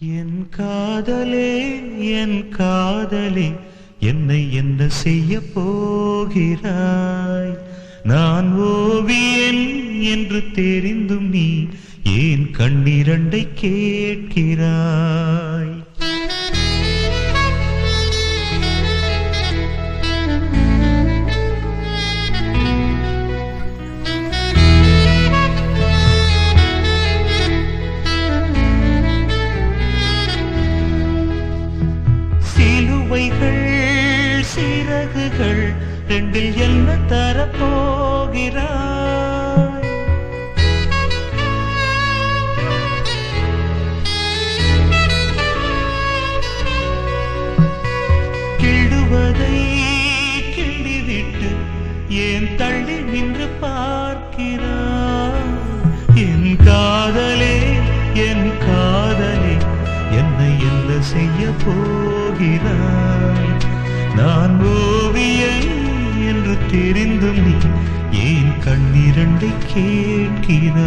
என் காதலே என் காதலே என்னை என்ன செய்ய போகிறாய்? நான் ஓவியன் என்று தெரிந்தும் நீ ஏன் கண்ணிரண்டை கேட்கிறாய்? சிலுவைகள் சிறகுகள் ரெண்டில் என்ன தரப்போகிறாய்? கிள்ளுவதை கிள்ளிவிட்டு ஏன் தள்ளி நின்று பார்க்கிறாய்? என் காதலே என் காதலே என்னை என்ன செய்ய போகிறாய்? நான் ஓவியன் என்று தெரிந்தும் நீ ஏன் கண்ணிரண்டை கேட்கிறாய்?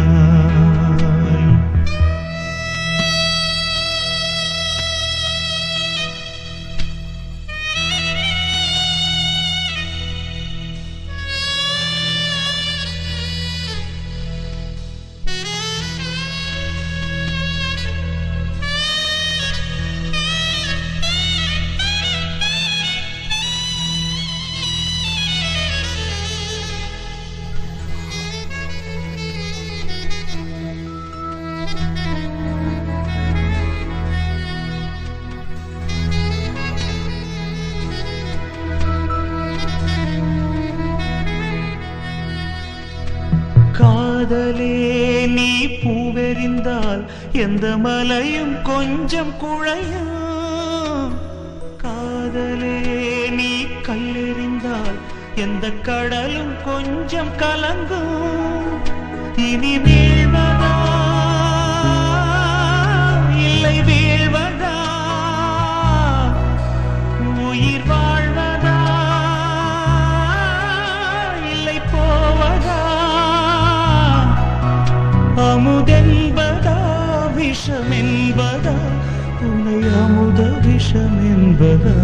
காதலே நீ பூவெறிந்தால் எந்த மலையும் கொஞ்சம் குழையும். காதலே நீ கல்லெறிந்தால் எந்த கடலும் கொஞ்சம் கலங்கும். இனி வீழ்வதா இல்லை வீழ்வதா, உயிர் வாழ்வதா இல்லை போவதா, அமுதென்பதா விஷமென்பதா, உன்னை அமுத விஷமென்பதா?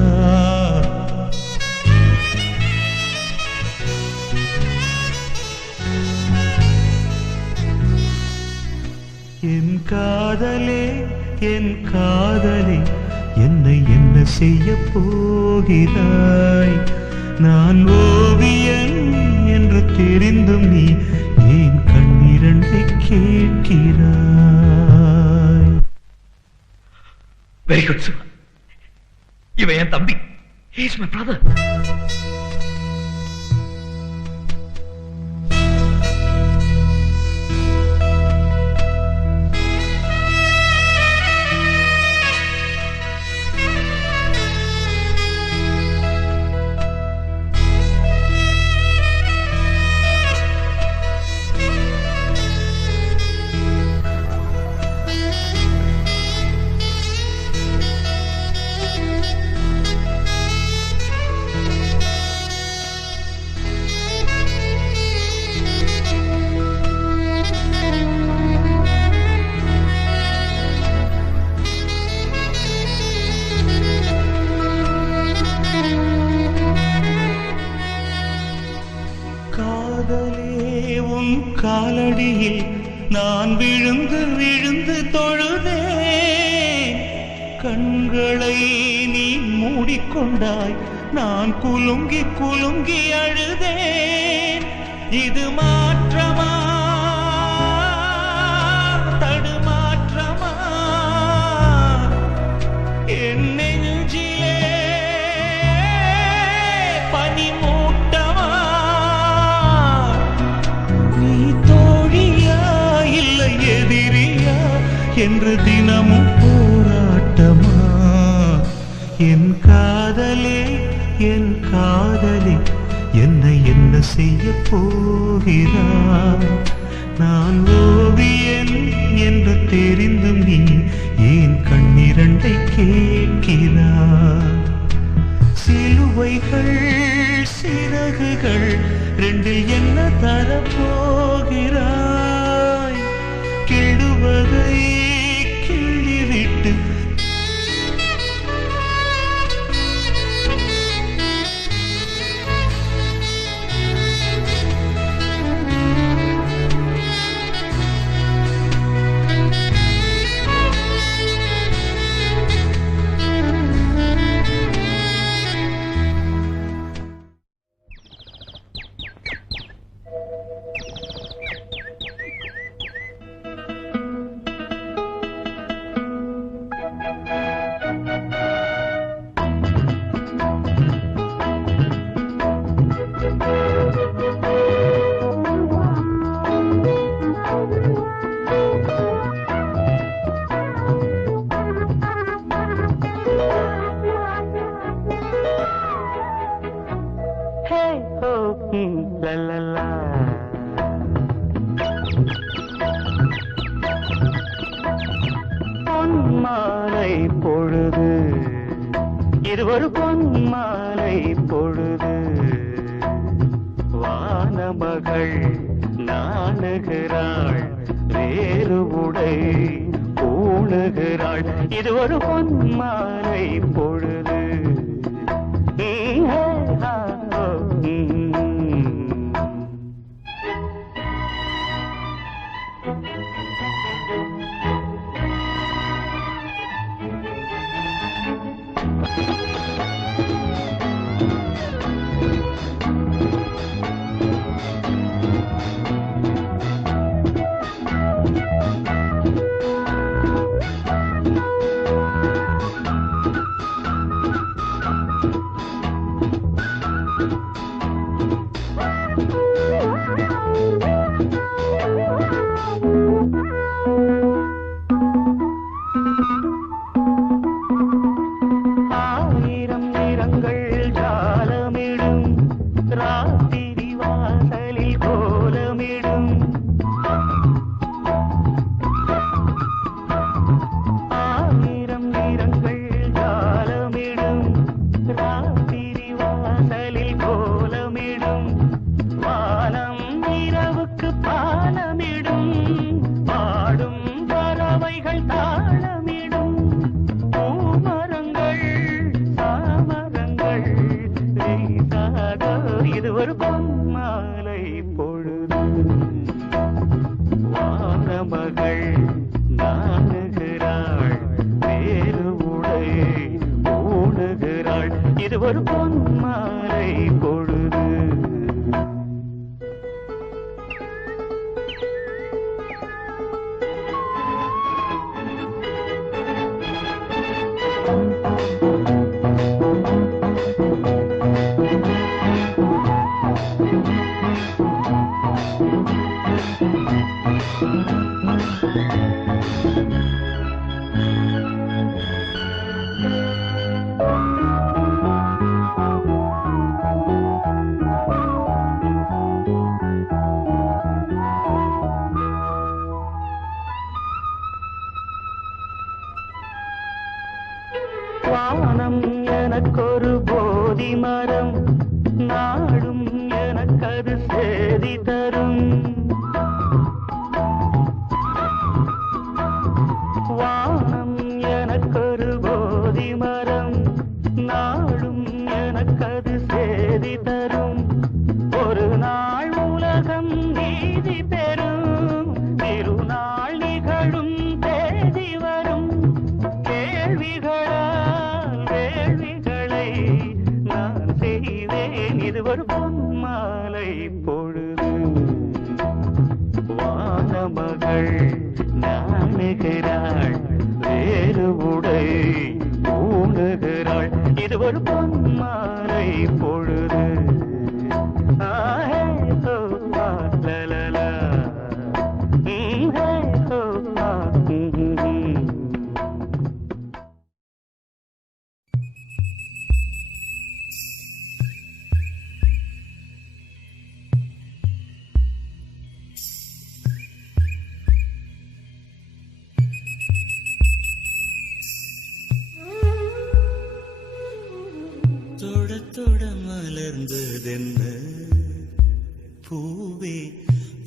என் காதலே என் காதலே என்னை என்ன செய்ய போகிறாய்? நான் ஓவியன் என்று தெரிந்தும் நீ ஏன் கண்ணிரண்டை கேட்கிறாய்? வெரி குட் சிவா, இவன் என் தம்பி. He is my brother. காலடியில் நான் விழுந்து விழுந்து தொழுதே, கண்களை நீ மூடிக்கொண்டாய், நான் குலுங்கி குலுங்கி அழுதேன். இது மாற்றமா தடுமாற்றமா? என் நெஞ்சிலே பனிமூட்டமா? நீ தோழியா இல்லை எதிரியா என்று தினமும் போராட்டமா? என் காதலே என் காதலே என்னை என்ன செய்ய போகிறாய்? நான் ஓவியன் என்று தெரிந்தும் நீ ஏன் கண்ணிரண்டை கேட்கிறாய்? சிலுவைகள் சிறகுகள் ரெண்டில் என்ன தரப்போகிறாய்? கெடுவதை கிள்ளிவிட்டு மாலை பொழுது, இது ஒரு பொன் மாலை பொழுது. வானமகள் நாணுகிறாள், வேறு உடை பூணுகிறாள். இது ஒரு பொன் மாலை பொழுது. இது ஒரு பொன் மாலை பொழுது. வானம் எனக்கொரு போதி மரம், நாடும் எனக்கது சேதி தரும். வானம் எனக்கொரு போதி மரம், நாடும் எனக்கது சேதி தரும். ஒரு நாள் உலகம் நீதி பெறும், திருநாள் நிகழும் தேதி வரும். கேள்விகளால் வேள்விகளை நான் செய்வேன், இது ஒரு பொன் மாலை பொழுது. வானமகள் நாணுகிறாள், வேறு உடை பூணுகிறாள். இது ஒரு பொன் மாலை பொழுது. ஆஹே ஹோ லலலா, ஹே ஹோ தொட தொட மலர்ந்ததென்ன பூவே,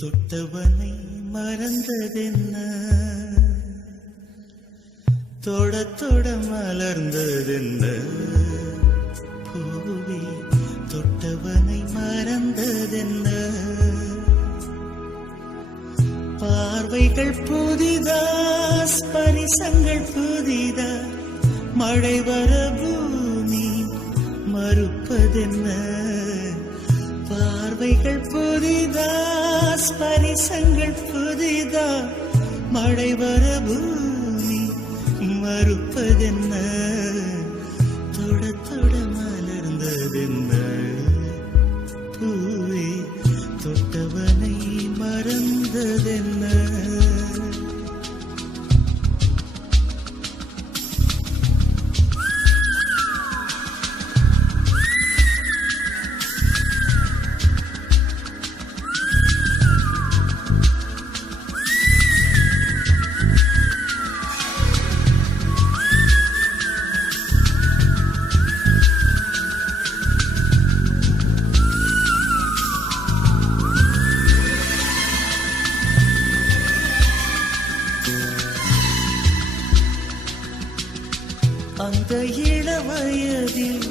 தொட்டவனை மறந்ததென்ன. தொட தொட மலர்ந்ததென்ன பூவே, தொட்டவனை மறந்ததென்ன. பார்வைகள் புதிதா, ஸ்பரிசங்கள் புதிதா, மழை வர பூமி மறுப்பதென்ன. பார்வைகள் புதிதா, ஸ்பரிசங்கள் புதிதா, மழை வர பூமி மறுப்பதென்ன. தொட தொட மலர்ந்ததென்ன பூவே, தொட்டவனை மறந்ததென்ன. அந்த இளவயதில்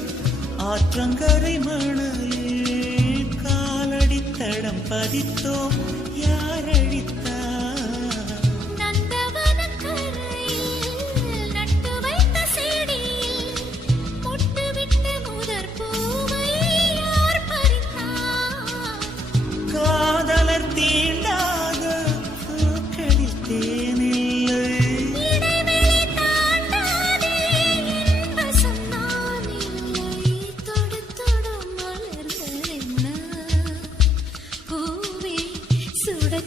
ஆற்றங்கரை மணலில் காலடி தடம் பதித்தோம் யார் அழித்தார்? காதலர் தீண்டாத பூக்களில் தேனில்லை.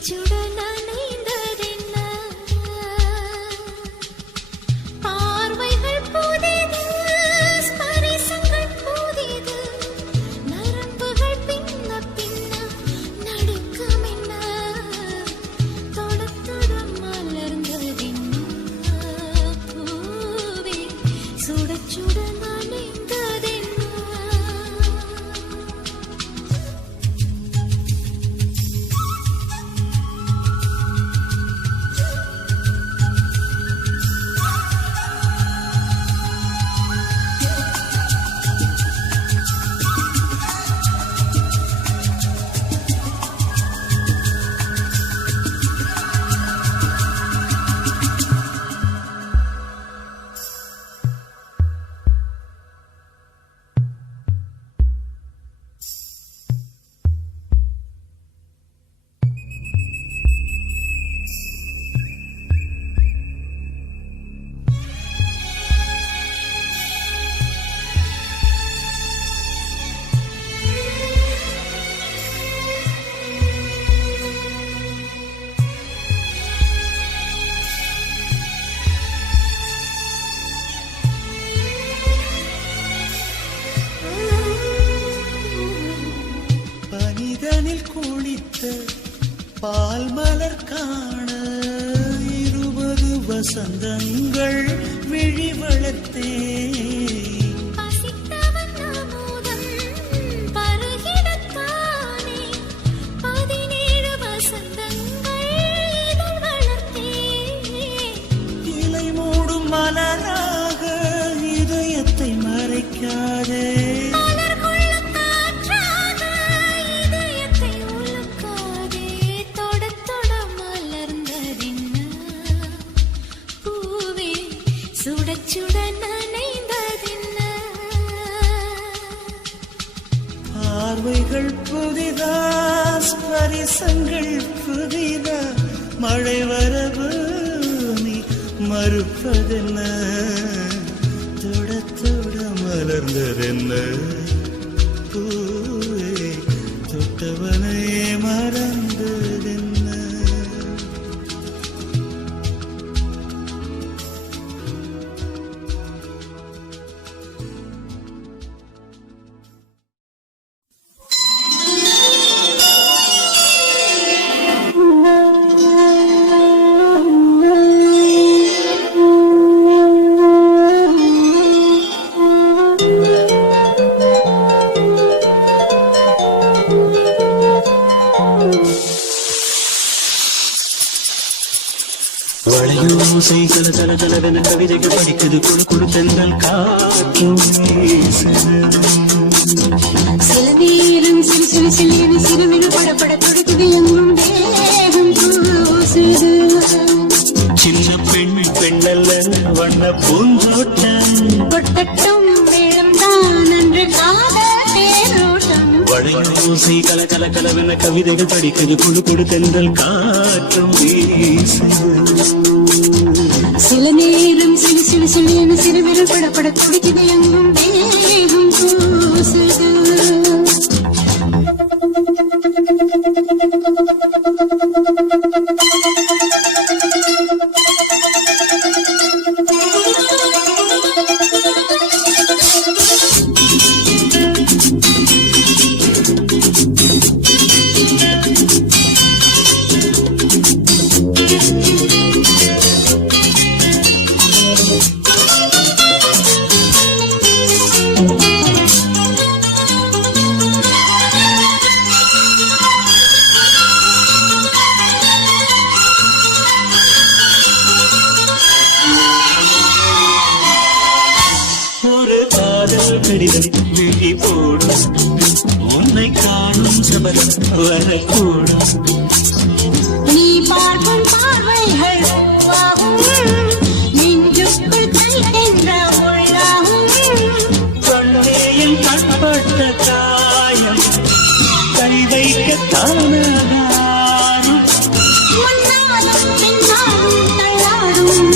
சுட நனைந்ததென்ன பார்வைகள் புதிது ஸ்பரிசங்கள் புதிது நரம்புகள் பின்ன பின்ன நடுக்கமென்ன தொட தொட மலர்ந்ததென்ன பூவே சுட சுட நனைந்ததென்ன பனிதனில் குளித்த பால் மலர் காண 20 வசந்தங்கள் விழி வளர்த்தே. பசித்தவன் அமுதம் பருகிடத்தானே 17 வசந்தங்கள் இதழ் வளர்த்தே. இலை மூடும் மலராக இதயத்தை மறைக்காதே. சுட சுட நனைந்ததென்ன பார்வைகள் புதிதா ஸ்பரிசங்கள் புதிதா மழை வரவு நீ மறுப்பதென்ன? தொட தொட மலர்ந்ததென்ன? பூவே தொட்டவனை மறந்ததென்ன? வளையோசை கல கல கலவென கவிதைகள் படிக்குது குழு குழு தென்றல் காற்றும் வீசுது. சில நேரம் சிறு சிறு சிறு சிறுவிழு படப்பட துடிக்குது எங்கும் தேகம் கூசுது. சின்ன பெண் பெண்ணல்ல வண்ண பூந்தோட்டம் கொட்டட்டும் மேளம்தான் அன்று காதல் தேரோட்டம். வளையோசை கல கல கலவென கவிதைகள் படிக்குது குழு குழு தென்றல் காற்றும் வீசுது. சில நேரம் சிறு சிறு சிறு சிறுவிழு படப்பட துடிக்குது எங்கும் தேகம் கூசுது. சபலம் வரக்கூடும். நீ பார்க்கும் பார்வைகள் நெஞ்சுக்குள் தைக்கின்ற உள்ளாகும். கண்ணேயில் கண்பட்ட காயம் கை வைக்க தானதாரும். முன்னாலும் பின்னாலும் தள்ளாடும்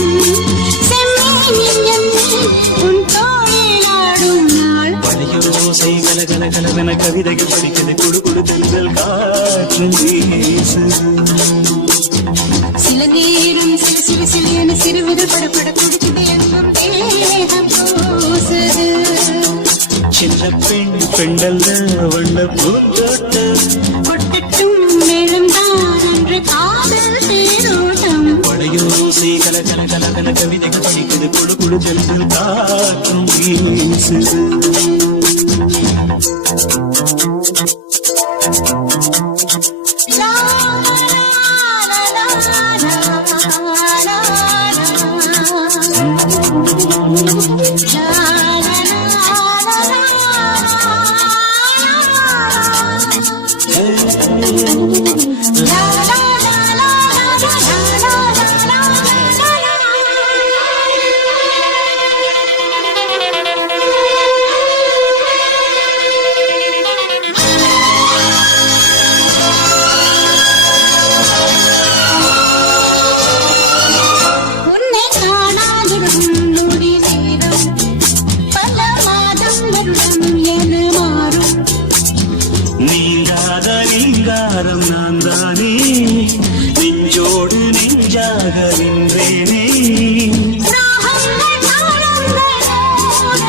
செம்மீனின் எண்ணெய் உன் தோளில் ஆடும் நாள். வளையோசை கல கல கலவென கவிதைகள் படிக்கிறது குடு குடு தென்றல் காற்றும் வீசுது. சில நேரம் சிறு சிறு சிறியன சிறுவிரல் படப்பட துடிக்குது எங்கும் தேகம் கூசுது. சின்ன பெண் பெண்டல்ல வண்ண பூத்தோட்டம் கொட்டட்டும் மேளம்தான் என்று காதல் தேரோட்டம். வளையோசை கல கல கலவென கவிதைகள் படிக்கிறது குடு குடு தென்றல் காற்றும் வீசுது. லா, லா, லா, லா, லா, லா, உன்னை காணாதிருக்கும் நொடி நேரம் பல மாதம் வருடம் என மாறும். நீங்காத நீங்காரம் நான் தானே நெஞ்சோடு நெஞ்சாக நின்றேனே. ராகங்கள் தாளங்கள் ஓட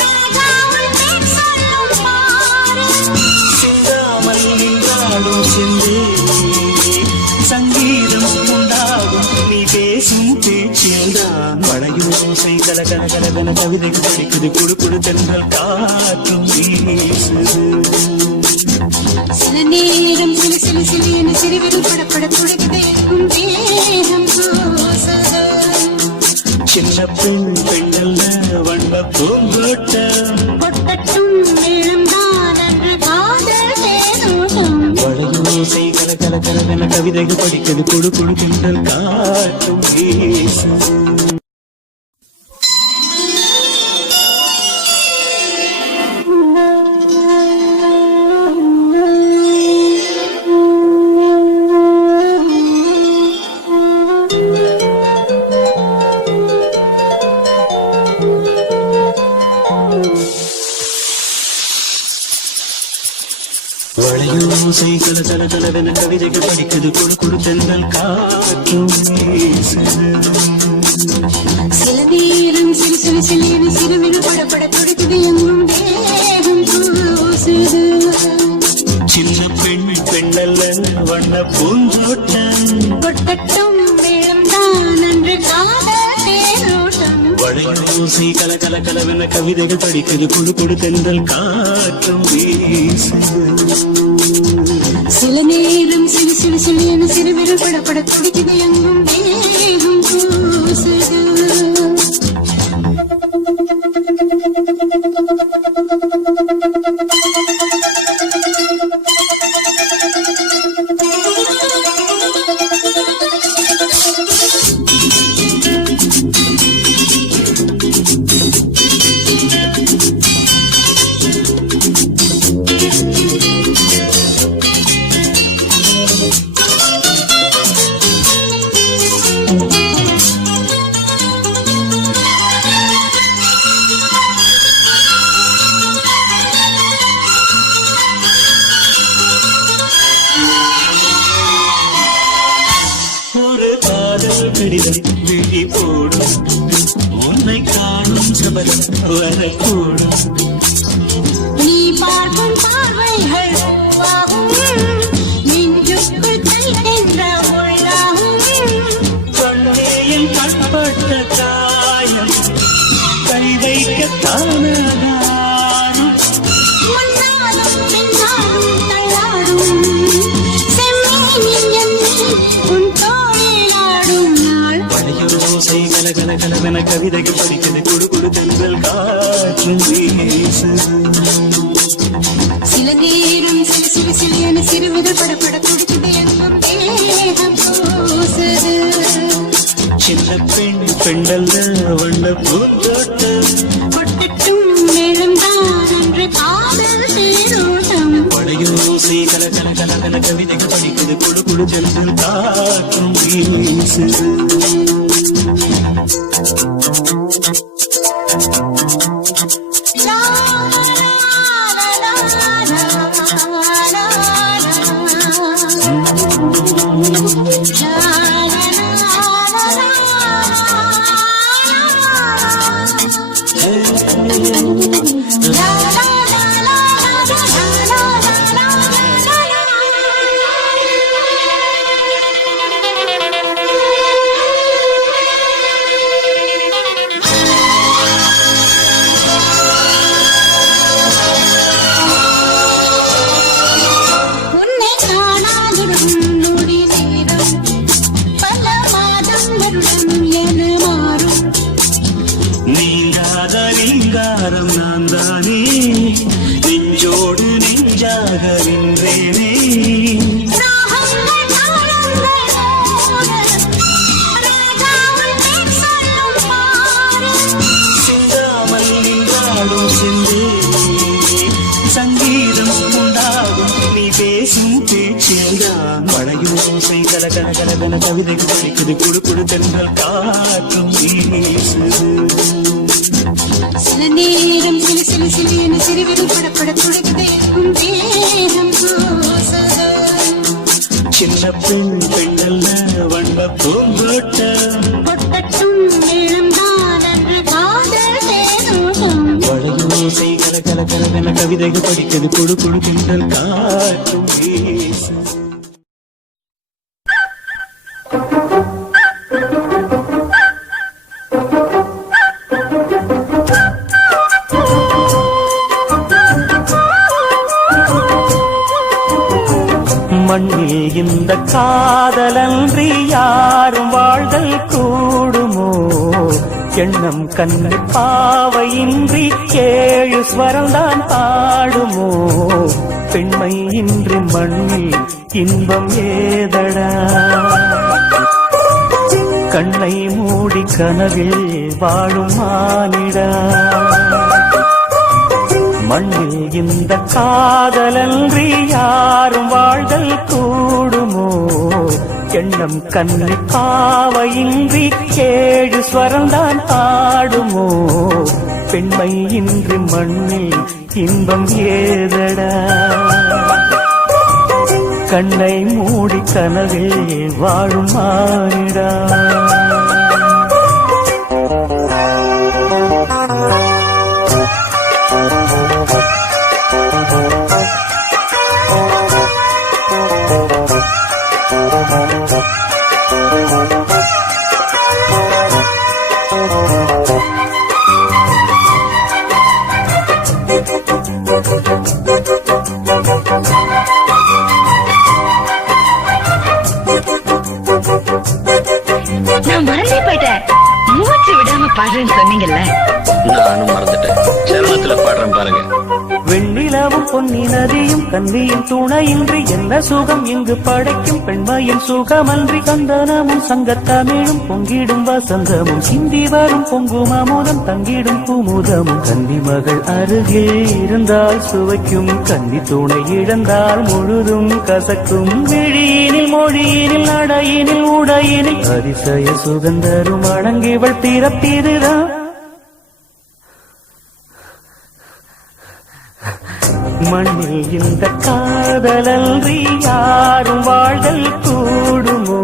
ராகாவில் தேன் சொல்லும் பாரு. சிந்தாமல் நின்றாடும் சென்றே சங்கீதம் உண்டாகும் நீ பேசும் பேச்சில்தான். வளையோசை கல கல கலவென கவிதைகள் படிக்குது குடு குடு தென்றல் காற்றும் வீசுது. சில நேரம் சிலு சிலு சிலு என சிறுவிரல் படப்பட துடிக்குது எங்கும் தேகம் கூசுது. சின்ன பெண் பெண்டல்ல வண்ண பூங்கோட்டம் கொட்டட்டும் மேளம்தான் என்று காதல் தேரோட்டம். வளையோசை கல கல கலவென கவிதைகள் படிக்குது குடு குடு தென்றல் காற்றும் வீசுது. வளையோசை கல கல கலவென கவிதைகள் படிக்குது குடு குடு தென்றல் காற்றும் வீசுது. சில நேரம் சிலு சிலு சிலு என சிறுவிரல் படப்பட துடிக்குது எங்கும் தேகம் கூசுது. சின்ன பெண் பெண்ணல்ல வண்ண பூந்தோட்டம் கொட்டட்டும் மேளம்தான் என்று காதல் தேரோட்டம். வளையோசை கல கல கலவென கவிதைகள் படிக்குது குடு குடு தென்றல் காற்றும் வீசுது. சில நேரம் சிலு சிலு சிலு என சிறுவிரல் படப்பட துடிக்குது எங்கும் தேகம் கூசுது. ஒரு காதல் கடிதம் விழி போடும் உன்னை காணும் சபலம் வரக்கூடும். நீ பார்க்கும் பார்வைகள் நெஞ்சுக்குள் தைக்கின்ற உள்ளாகும். கண்ணேயில் கண்பட்ட காயம் கை வைக்க தானதாரும். முன்னாலும் பின்னாலும் தள்ளாடும் செம்மீனின் எண்ணெய் உன் தோளில் ஆடும் நாள். வளையோசை கல கல கலவென கவிதைகள் படிக்குது குடு குடு தென்றல் காற்றும் வீசுது. சில நேரம் சிலு சிலு சிலியன சிறுவிரல் படபட துடிக்குது எங்கும் தேகம் கூசுது. சின்ன பெண் பெண்டல்ல வண்ண பூத்தோட்டம் கொட்டட்டும் மேளம்தான் அன்று காதல் தேரோட்டம். படையோசை கல கல கல கல கவிதைகள் படிக்குது குழு குழு ஜன்னல் காற்றும் வீசுது. லா, லா, லா, லா, லா, உன்னை காணாதிருக்கும் நொடி நேரம் பல மாதம் வருடம் என மாறும். நீங்காத நீங்காரம் நான் தானே நெஞ்சோடு நெஞ்சாக நின்றேனே. ராகங்கள் தாளங்கள் ஓட, ராஜாவின் பேர் சொல்லும் பாரு. சிந்தாமல் நின்றாடும் சிந்து சங்கீதம் உண்டாகும் நீ பேசும் பேச்சில்தான் மழையோசை கல கல கல கல கவிதைகள் படிக்குது குடு குடு தென்றல் காற்றும் வீசுது. சில நேரம் சிலு சிலு சிலியன சிறுவிரல் படபட துடிக்குது எங்கும் தேகம் கூசுது. சின்ன பெண் பெண்ணல்ல வண்ண பூங்கோட்டம் கொட்டட்டும் மேளம்தான் அன்று காதல் தேரோட்டம். மழையோசை கல கல கல கல கவிதைகள் படிக்குது குடு குடு தென்றல் காற்றும் வீசுது. மண்ணில் இந்த காதலன்றி யாரும் வாழ்தல் கூடுமோ? எண்ணம் கண்ணு பாவையின்றி ஏழு ஸ்வரம்தான் பாடுமோ? பெண்மை இன்றி மண்ணில் இன்பம் ஏதடா? கண்ணை மூடி கனவில் வாழும் மானிடா. மண்ணில் இந்த காதலன்றி யாரும் வாழ்தல் கூடுமோ? எண்ணம் கண்ணி பாவையின்றி ஏழு ஸ்வரம்தான் பாடுமோ? பெண்மை இன்றி மண்ணில் இன்பம் ஏதடா? கண்ணை மூடி கனவில் வாழும் மானிடா. நான் மறந்தே போயிட்டேன். மூச்சு விடாம பாடுறேன்னு சொன்னீங்கல்ல. நானும் மறந்துட்டேன். சரணத்துல பாடுறேன் பாருங்க. வெண்ணிலவும் பொன்னி நதியும் கன்னியின் துணையின்றி என்ன சுகம் இங்கு படைக்கும்? பெண்மையின் சுகமன்றி கந்தனமும் சங்கத்தமிழும் பொங்கிடும் வசந்தமும் சிந்தி வரும் பொங்கும் அமுதம் தங்கிடும் குமுதமும். கன்னி மகள் அருகில் இருந்தால் சுவைக்கும், கன்னி துணை இழந்தால் முழுதும் கசக்கும். விழியினில் மொழியினில் நடையினில் உடையினில் அதிசய சுகந்தரும் அணங்கிவள் பிறப்பிதுதான். மண்ணில் இந்த காதலன்றி யாரும் வாழ்தல் கூடுமோ?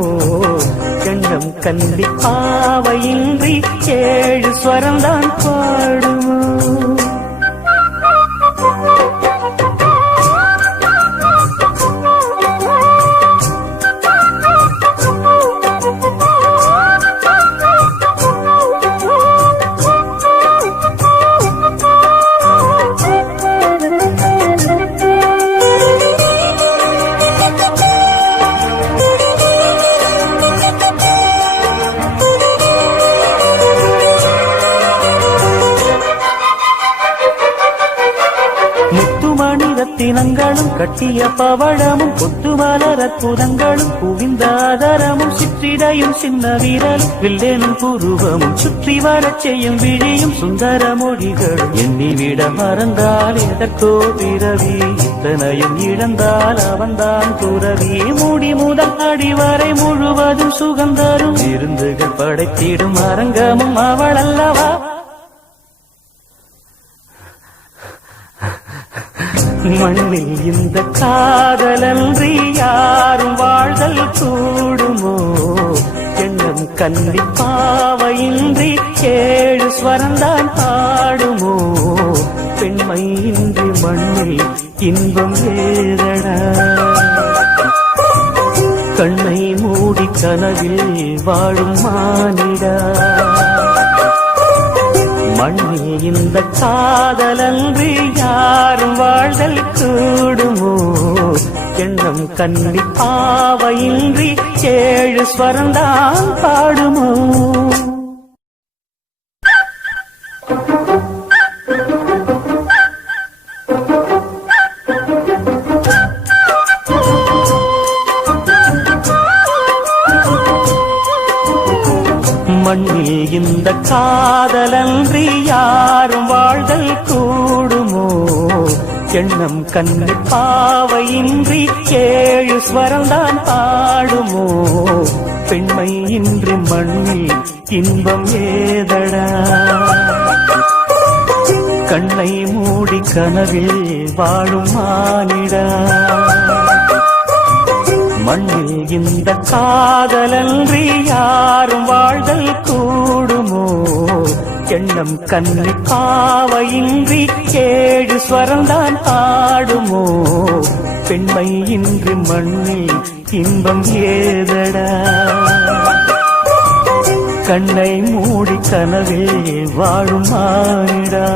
எண்ணம் கண்டி பாவையின்றி ஏழு ஸ்வரம்தான் பாடுமோ? பவளமும் கட்டிய பவளமும் கொத்து மலர் அற்புதங்களும் குவிந்தாதரமும் சிற்றிடையும் சின்ன வீரலும் வில்லேனும் புருவமும் சுற்றி வரச் செய்யும் விழியும் சுந்தர மொழிகளும் எண்ணிவிட மறந்தால் எதற்கோ பிறவி இத்தனையும் இழந்தால் அவன்தான் துறவி மூடி முதல் அடிவரை முழுவதும் சுகந்தரும் விருந்துகள் படைத்திடும் அரங்கமும் அவள் அல்லவா மண்ணில் இந்த காதலன்றி யாரும் வாழ்தல் கூடுமோ எண்ணம் கன்னி பாவையின்றி 7 ஸ்வரந்தான் பாடுமோ பெண்மை இன்றி மண்ணில் இன்பம் ஏதடா கண்ணை மூடி கனவில் வாழும் மானிடா மண்ணில் இந்த காதலன்றி யாரும் வாழ்தல் கூடுமோ எண்ணம் கன்னி பாவையின்றி 7 ஸ்வரந்தான் பாடுமோ மண்ணில் இந்த காதலன்றி யாரும் வாழ்தல் கூடுமோ எண்ணம் கண்ணி பாவையின்றி 7 ஸ்வரந்தான் பாடுமோ பெண்மை இன்றி மண்ணில் இன்பம் ஏதடா கண்ணை மூடி கனவில் வாழும் மானிடா மண்ணில் இந்த காதலன்றி யாரும் வாழ்தல் கூடுமோ எண்ணம் கன்னி பாவையின்றி 7 ஸ்வரந்தான் பாடுமோ பெண்மை இன்றி மண்ணில் இன்பம் ஏதடா கண்ணை மூடி கனவில் வாழும் மானிடா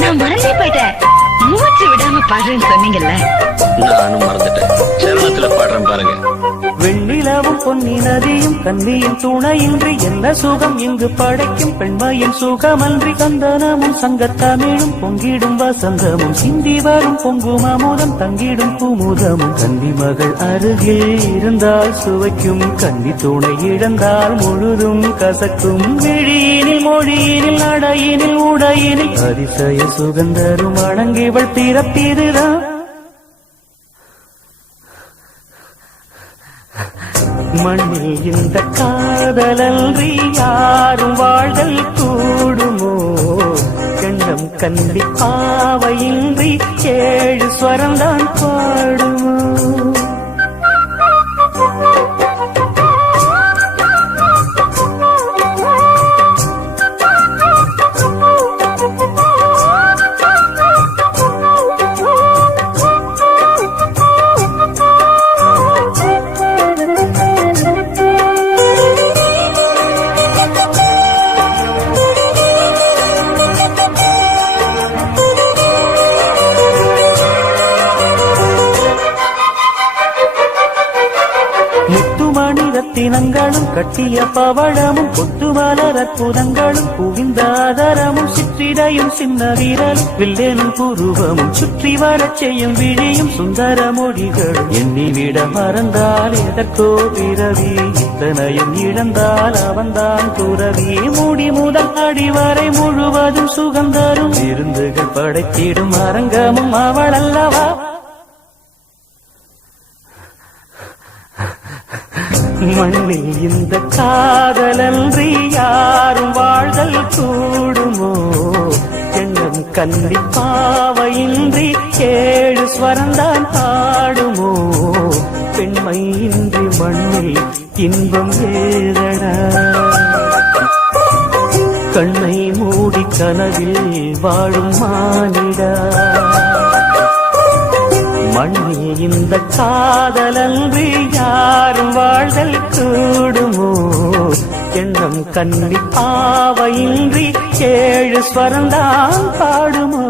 நான் மறந்தே போயிட்டேன் மூச்சு விடாம பாடுறேன்னு சொன்னீங்கல்ல நானும் மறந்துட்டேன் சரணத்துல பாடுறேன் பாருங்க வெண்ணிலவும் பொன்னி நதியும் கன்னியின் துணையின்றி என்ன சுகம் இங்கு படைக்கும் பெண்மையின் சுகமன்றி கந்தனமும் சங்கத்தமிழும் பொங்கிடும் வசந்தமும் சிந்தி வரும் பொங்கும் அமுதம் தங்கிடும் குமுதமும் கன்னி மகள் அருகில் இருந்தால் சுவைக்கும் கன்னி துணை இழந்தால் முழுதும் கசக்கும் விழியினில் மொழியினில் நடையினில் உடையினில் அதிசய சுகந்தரும் அணங்கிவள் பிறப்பிதுதான் மண்ணில் இந்த காதலன்றி யாரும் வாழ்தல் கூடுமோ எண்ணம் கன்னி பாவையின்றி 7 ஸ்வரந்தான் பாடுமோ ரத்தினங்களும் கட்டிய பவளமும் கொத்து மலர் அற்புதங்களும் குவிந்தாதரமும் சிற்றிடையும் சின்ன வீரலும் வில்லேனும் புருவமும் சுற்றி வரச் செய்யும் விழியும் சுந்தர மொழிகளும் எண்ணிவிட மறந்தால் எதற்கோ பிறவி இத்தனையும் இழந்தால் அவன்தான் துறவி மூடி முதல் அடிவரை முழுவதும் சுகந்தரும் விருந்துகள் படைத்திடும் அரங்கமும் அவள் அல்லவா மண்ணில் இந்த காதலன்றி யாரும் வாழ்தல் கூடுமோ எண்ணம் கன்னி பாவையின்றி 7 ஸ்வரந்தான் பாடுமோ பெண்மை இன்றி மண்ணில் இன்பம் ஏதடா கண்ணை மூடி கனவில் வாழும் மானிடா மண்ணில் இந்த காதலன்றி யாரும் வாழ்தல் கூடுமோ எண்ணம் கன்னி பாவையின்றி 7 ஸ்வரந்தான் பாடுமோ